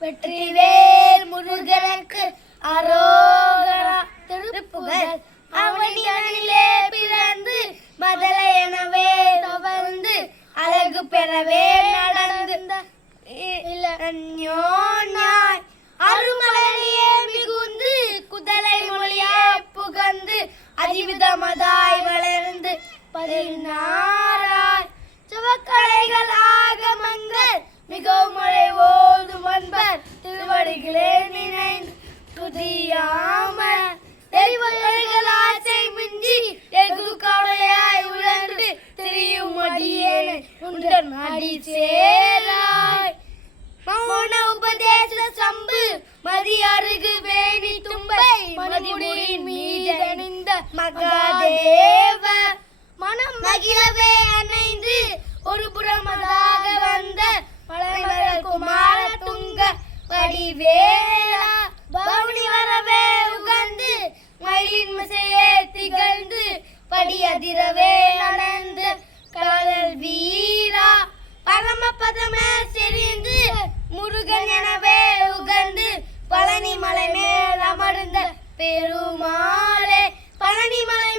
வெற்றிவேல் முருகனுக்கு அரோகரா திருப்புகழ் அவனிலே பிறந்து மதலை எனவே தொடர்ந்து அழகு பெறவே நடந்த. ஞானாய் அருமலையே மிகுந்து குதலை மொழியா புகந்து அதிவிதமதாய் வளர்ந்து. பதினாராய் சிவக்கலைகள் உந்தன் மடி சேராய். மௌன உபதேச சம்பு மதி அருகு வேணி தும்பை மதிமுடியின் மீதணிந்த மகாதேவ. மனம் மகிழவே அணைந்து ஒரு புறமதாக வந்த மலைமல குமார துங்க வடிவேலா. பவுனி வரவே உகந்து மயிலின் மிசையே திகழ்ந்து படியதிரவே money